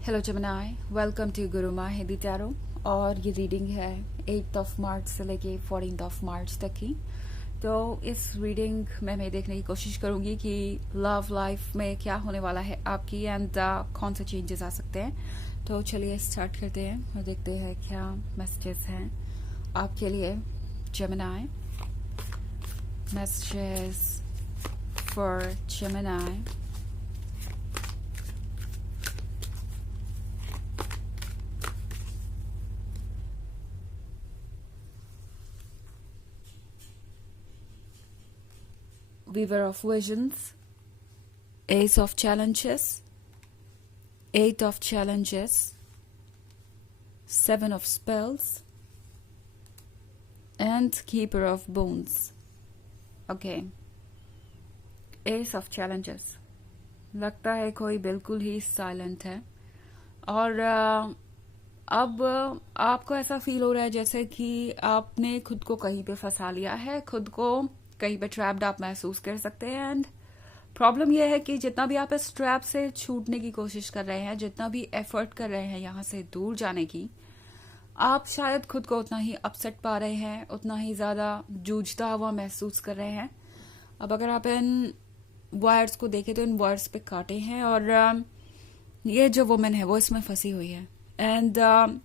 Hello जमनाई, welcome to Guruma Hindi tarot. और ये रीडिंग है 8 ऑफ मार्च से लेके 14 ऑफ मार्च तक की। तो इस रीडिंग में मैं देखने की कोशिश करूंगी कि लव लाइफ में क्या होने वाला है आपकी एंड कौन से चेंजेस आ सकते हैं। तो चलिए स्टार्ट करते हैं और देखते हैं क्या मैसेजेस हैं आपके लिए जमनाई। Messages for जमनाई। Weaver of Visions, Ace of Challenges, 8 of Challenges, 7 of Spells, and Keeper of Bones. Okay. Ace of Challenges. लगता है कोई बिल्कुल ही साइलेंट है और अब आपको ऐसा फील हो रहा है जैसे कि आपने खुद को कहीं पे फंसा लिया है, खुद को कहीं पे ट्रैप्ड आप महसूस कर सकते हैं। एंड प्रॉब्लम यह है कि जितना भी आप इस ट्रैप से छूटने की कोशिश कर रहे हैं, जितना भी एफर्ट कर रहे हैं यहाँ से दूर जाने की, आप शायद खुद को उतना ही अपसेट पा रहे हैं, उतना ही ज्यादा जूझता हुआ महसूस कर रहे हैं। अब अगर आप इन वायर्स को देखें तो इन वायर्स पे कांटे हैं और ये जो वुमेन है वो इसमें फंसी हुई है एंड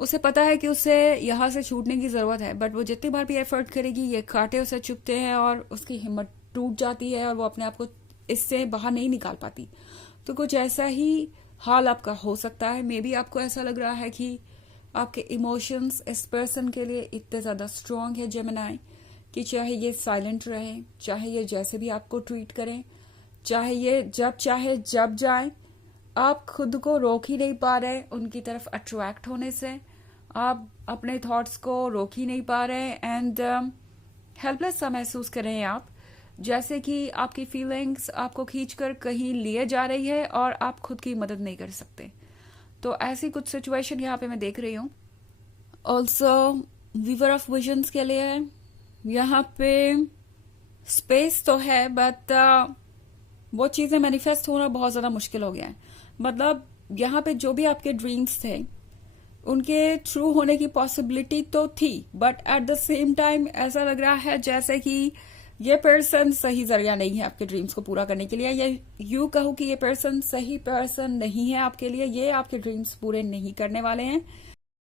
उसे पता है कि उसे यहाँ से छूटने की जरूरत है, बट वो जितनी बार भी एफर्ट करेगी ये कांटे उसे चुभते हैं और उसकी हिम्मत टूट जाती है और वो अपने आप को इससे बाहर नहीं निकाल पाती। तो कुछ ऐसा ही हाल आपका हो सकता है। मे बी आपको ऐसा लग रहा है कि आपके इमोशंस इस पर्सन के लिए इतने ज्यादा स्ट्रांग है जेमिनी कि चाहे ये साइलेंट रहे, चाहे ये जैसे भी आपको ट्रीट करें, चाहे जब जाए, आप खुद को रोक ही नहीं पा रहे उनकी तरफ अट्रैक्ट होने से। आप अपने थॉट्स को रोक ही नहीं पा रहे एंड हेल्पलेस सा महसूस कर रहे हैं आप, जैसे कि आपकी फीलिंग्स आपको खींचकर कहीं लिए जा रही है और आप खुद की मदद नहीं कर सकते। तो ऐसी कुछ सिचुएशन यहाँ पे मैं देख रही हूँ। ऑल्सो वीवर ऑफ विजन्स के लिए यहाँ पे स्पेस तो है बट वो चीजें मैनिफेस्ट होना बहुत ज्यादा मुश्किल हो गया है। मतलब यहाँ पे जो भी आपके ड्रीम्स थे उनके ट्रू होने की पॉसिबिलिटी तो थी, but at the same time ऐसा लग रहा है जैसे कि ये पर्सन सही जरिया नहीं है आपके ड्रीम्स को पूरा करने के लिए, या यूं कहूं कि ये पर्सन सही पर्सन नहीं है आपके लिए, ये आपके ड्रीम्स पूरे नहीं करने वाले हैं।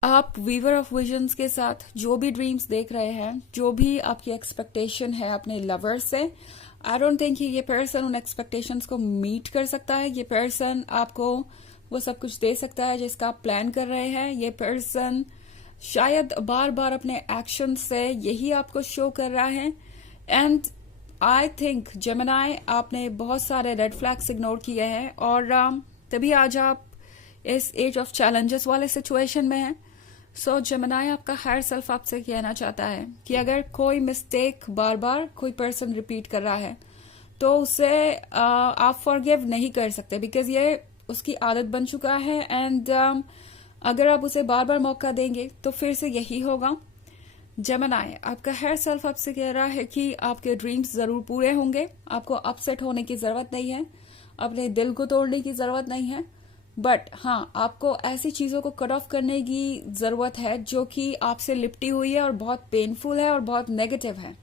आप वीवर ऑफ विजन्स के साथ जो भी ड्रीम्स देख रहे हैं, जो भी आपकी एक्सपेक्टेशन है अपने लवर से, आई डोंट थिंक ये पर्सन उन एक्सपेक्टेशंस को मीट कर सकता है। ये पर्सन आपको वो सब कुछ दे सकता है जिसका आप प्लान कर रहे हैं। ये पर्सन शायद बार बार अपने एक्शन से यही आपको शो कर रहा है एंड आई थिंक जेमिनी आपने बहुत सारे रेड फ्लैग्स इग्नोर किए हैं और तभी आज आप इस एज ऑफ चैलेंजेस वाले सिचुएशन में हैं। सो जेमिनी आपका हायर सेल्फ आपसे कहना चाहता है कि अगर कोई मिस्टेक बार बार कोई पर्सन रिपीट कर रहा है तो उसे आप फॉरगिव नहीं कर सकते, बिकॉज ये उसकी आदत बन चुका है एंड अगर आप उसे बार बार मौका देंगे तो फिर से यही होगा। जेमिनी आपका हायर सेल्फ आपसे कह रहा है कि आपके ड्रीम्स जरूर पूरे होंगे, आपको अपसेट होने की जरूरत नहीं है, अपने दिल को तोड़ने की जरूरत नहीं है, बट हाँ आपको ऐसी चीजों को कट ऑफ करने की जरूरत है जो कि आपसे लिपटी हुई है और बहुत पेनफुल है और बहुत नेगेटिव है।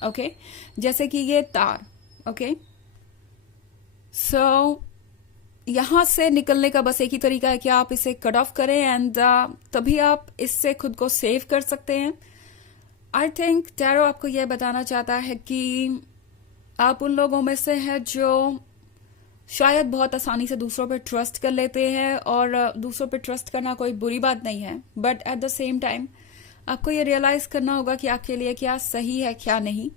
ओके जैसे कि ये तार। ओके सो यहां से निकलने का बस एक ही तरीका है कि आप इसे कट ऑफ करें एंड तभी आप इससे खुद को सेव कर सकते हैं। आई थिंक टैरो आपको यह बताना चाहता है कि आप उन लोगों में से हैं जो शायद बहुत आसानी से दूसरों पर ट्रस्ट कर लेते हैं और दूसरों पर ट्रस्ट करना कोई बुरी बात नहीं है, but at the same time आपको ये रियलाइज करना होगा कि आपके लिए क्या सही है क्या नहीं,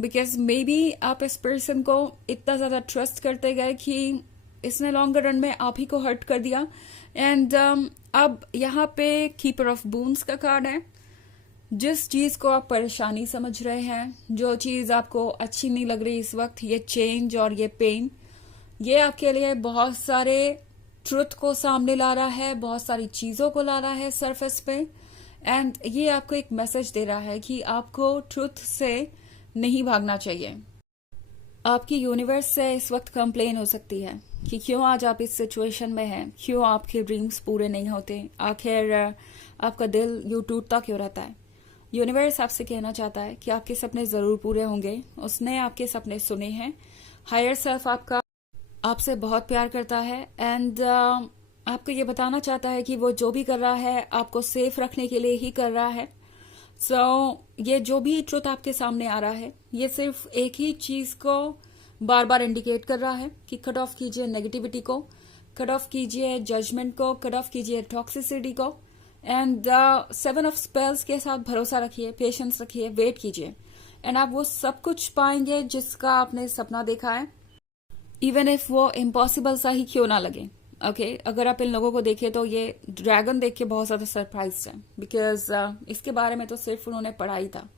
बिकॉज मे बी आप इस पर्सन को इतना ज्यादा ट्रस्ट करते गए कि इसने लॉन्गर रन में आप ही को हर्ट कर दिया एंड अब यहाँ पे कीपर ऑफ बोन्स का कार्ड है। जिस चीज को आप परेशानी समझ रहे हैं, जो चीज आपको अच्छी नहीं लग रही इस वक्त, ये चेंज और ये पेन, ये आपके लिए बहुत सारे ट्रुथ को सामने ला रहा है, बहुत सारी चीजों को ला रहा है सरफेस पे एंड ये आपको एक मैसेज दे रहा है कि आपको ट्रुथ से नहीं भागना चाहिए। आपकी यूनिवर्स से इस वक्त कंप्लेन हो सकती है कि क्यों आज आप इस सिचुएशन में हैं, क्यों आपके ड्रीम्स पूरे नहीं होते, आखिर आपका दिल यूं टूटता क्यों रहता है। यूनिवर्स आपसे कहना चाहता है कि आपके सपने जरूर पूरे होंगे। उसने आपके सपने सुने हैं। हायर सेल्फ आपका आपसे बहुत प्यार करता है एंड आपको ये बताना चाहता है कि वो जो भी कर रहा है आपको सेफ रखने के लिए ही कर रहा है। ये जो भी ट्रुथ आपके सामने आ रहा है ये सिर्फ एक ही चीज को बार बार इंडिकेट कर रहा है कि कट ऑफ कीजिए नेगेटिविटी को, कट ऑफ कीजिए जजमेंट को, कट ऑफ कीजिए टॉक्सिसिटी को एंड 7 ऑफ स्पेल्स के साथ भरोसा रखिए, पेशेंस रखिए, वेट कीजिए एंड आप वो सब कुछ पाएंगे जिसका आपने सपना देखा है, इवन इफ वो इम्पॉसिबल सा ही क्यों ना लगे। ओके अगर आप इन लोगों को देखें तो ये ड्रैगन देख के बहुत ज्यादा सरप्राइज है बिकॉज इसके बारे में तो सिर्फ उन्होंने पढ़ा ही था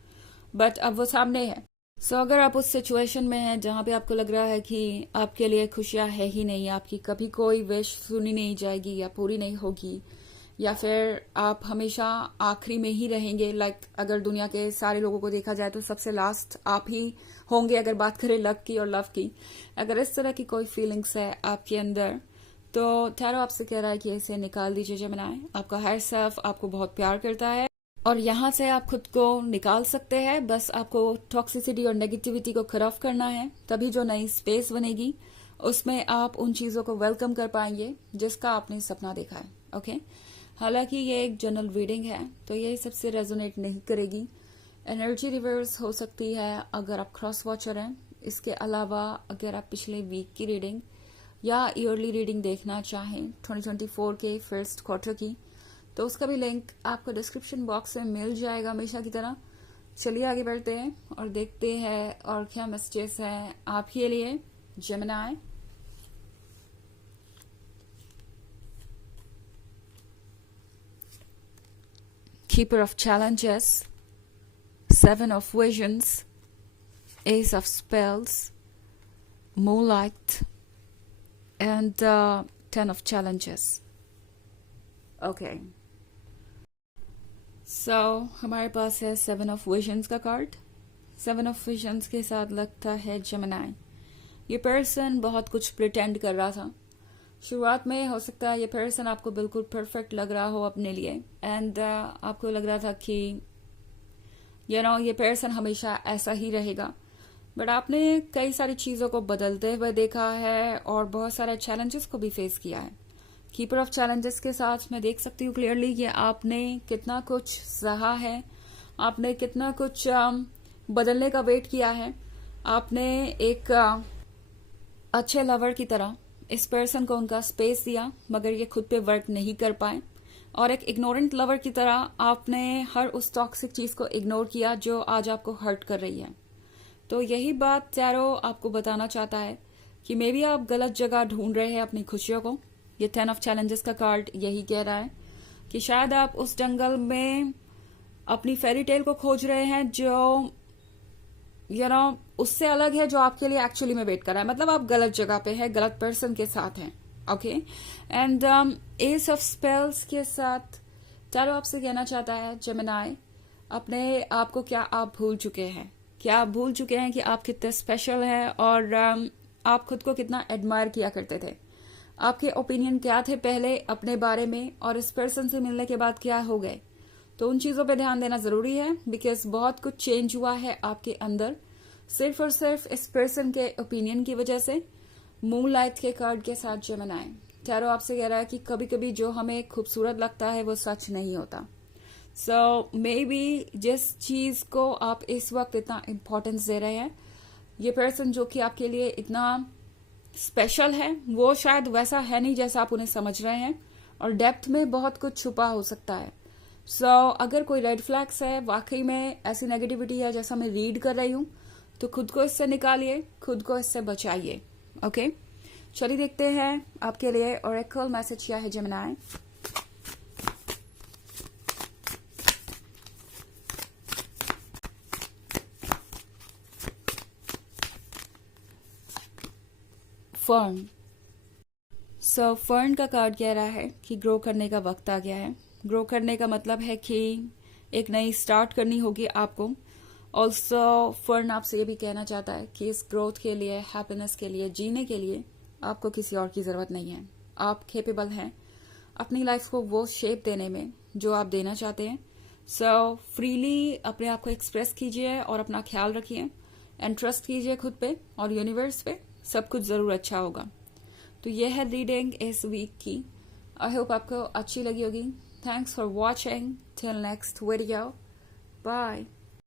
बट अब वो सामने है। अगर आप उस सिचुएशन में हैं जहां पे आपको लग रहा है कि आपके लिए खुशियां है ही नहीं, आपकी कभी कोई विश सुनी नहीं जाएगी या पूरी नहीं होगी, या फिर आप हमेशा आखिरी में ही रहेंगे, अगर दुनिया के सारे लोगों को देखा जाए तो सबसे लास्ट आप ही होंगे अगर बात करें लक की और लव की। अगर इस तरह की कोई फीलिंग्स है आपके अंदर तो टैरो आपसे कह रहा है कि इसे निकाल दीजिए जेमिनी। आपका हायर सेल्फ आपको बहुत प्यार करता है और यहाँ से आप खुद को निकाल सकते हैं। बस आपको टॉक्सिसिटी और नेगेटिविटी को कट ऑफ करना है, तभी जो नई स्पेस बनेगी उसमें आप उन चीजों को वेलकम कर पाएंगे जिसका आपने सपना देखा है। ओके हालांकि ये एक जनरल रीडिंग है तो ये सबसे रेजोनेट नहीं करेगी। एनर्जी रिवर्स हो सकती है अगर आप क्रॉस वॉचर हैं। इसके अलावा अगर आप पिछले वीक की रीडिंग या ईयरली रीडिंग देखना चाहें 2024 के फर्स्ट क्वार्टर की तो उसका भी लिंक आपको डिस्क्रिप्शन बॉक्स में मिल जाएगा हमेशा की तरह। चलिए आगे बढ़ते हैं और देखते हैं और क्या मैसेजेस हैं आपके लिए Gemini. Keeper of Challenges, 7 of Visions, Ace of Spells, Moonlight, and 10 of Challenges. Okay. हमारे पास है 7 of Visions का कार्ड। 7 of Visions के साथ लगता है जेमिनी। ये पर्सन बहुत कुछ प्रिटेंड कर रहा था। शुरुआत में हो सकता है ये पर्सन आपको बिल्कुल परफेक्ट लग रहा हो अपने लिए एंड आपको लग रहा था कि ये पर्सन हमेशा ऐसा ही रहेगा, बट आपने कई सारी चीजों को बदलते हुए देखा है और बहुत सारे चैलेंजेस को भी फेस किया है। कीपर ऑफ चैलेंजेस के साथ मैं देख सकती हूँ क्लियरली कि आपने कितना कुछ सहा है, आपने कितना कुछ बदलने का वेट किया है। आपने एक अच्छे लवर की तरह इस पर्सन को उनका स्पेस दिया मगर ये खुद पे वर्क नहीं कर पाए, और एक इग्नोरेंट लवर की तरह आपने हर उस टॉक्सिक चीज को इग्नोर किया जो आज आपको हर्ट कर रही है। तो यही बात टैरो आपको बताना चाहता है कि मे बी आप गलत जगह ढूंढ रहे हैं अपनी खुशियों को। ये 10 ऑफ चैलेंजेस का कार्ड यही कह रहा है कि शायद आप उस जंगल में अपनी फेरी टेल को खोज रहे हैं जो उससे अलग है जो आपके लिए एक्चुअली में वेट कर रहा है। मतलब आप गलत जगह पे है, गलत पर्सन के साथ हैं। Okay and S of spells के साथ टैरो आपसे कहना चाहता है जेमिनी, अपने आप को क्या आप भूल चुके हैं? क्या आप भूल चुके हैं कि आप कितने स्पेशल हैं और आप खुद को कितना एडमायर किया करते थे? आपके ओपिनियन क्या थे पहले अपने बारे में और इस पर्सन से मिलने के बाद क्या हो गए? तो उन चीजों पे ध्यान देना जरूरी है बिकॉज बहुत कुछ चेंज हुआ है आपके अंदर सिर्फ और सिर्फ इस पर्सन के ओपिनियन की वजह से। मूनलाइट के कार्ड के साथ जेमिनी, टैरो आपसे कह रहा है कि कभी कभी जो हमें खूबसूरत लगता है वो सच नहीं होता। मे बी जिस चीज को आप इस वक्त इतना इम्पोर्टेंस दे रहे हैं, ये पर्सन जो कि आपके लिए इतना स्पेशल है वो शायद वैसा है नहीं जैसा आप उन्हें समझ रहे हैं, और डेप्थ में बहुत कुछ छुपा हो सकता है। अगर कोई रेड फ्लैग्स है, वाकई में ऐसी नेगेटिविटी है जैसा मैं रीड कर रही हूं, तो खुद को इससे निकालिए, खुद को इससे बचाइए। ओके चलिए देखते हैं आपके लिए ओरेकल मैसेज क्या है जेमिनी। फर्न। फर्न का कार्ड कह रहा है कि ग्रो करने का वक्त आ गया है। ग्रो करने का मतलब है कि एक नई स्टार्ट करनी होगी आपको। ऑल्सो फर्न आपसे ये भी कहना चाहता है कि इस ग्रोथ के लिए, हैप्पीनेस के लिए, जीने के लिए आपको किसी और की ज़रूरत नहीं है। आप केपेबल हैं अपनी लाइफ को वो शेप देने में जो आप देना चाहते हैं। सो फ्रीली अपने आप को एक्सप्रेस कीजिए और अपना ख्याल रखिए एंड ट्रस्ट कीजिए खुद पे और यूनिवर्स पे। सब कुछ ज़रूर अच्छा होगा। तो ये है रीडिंग इस वीक की। आई होप आपको अच्छी लगी होगी। Thanks for watching. Till next video. Bye.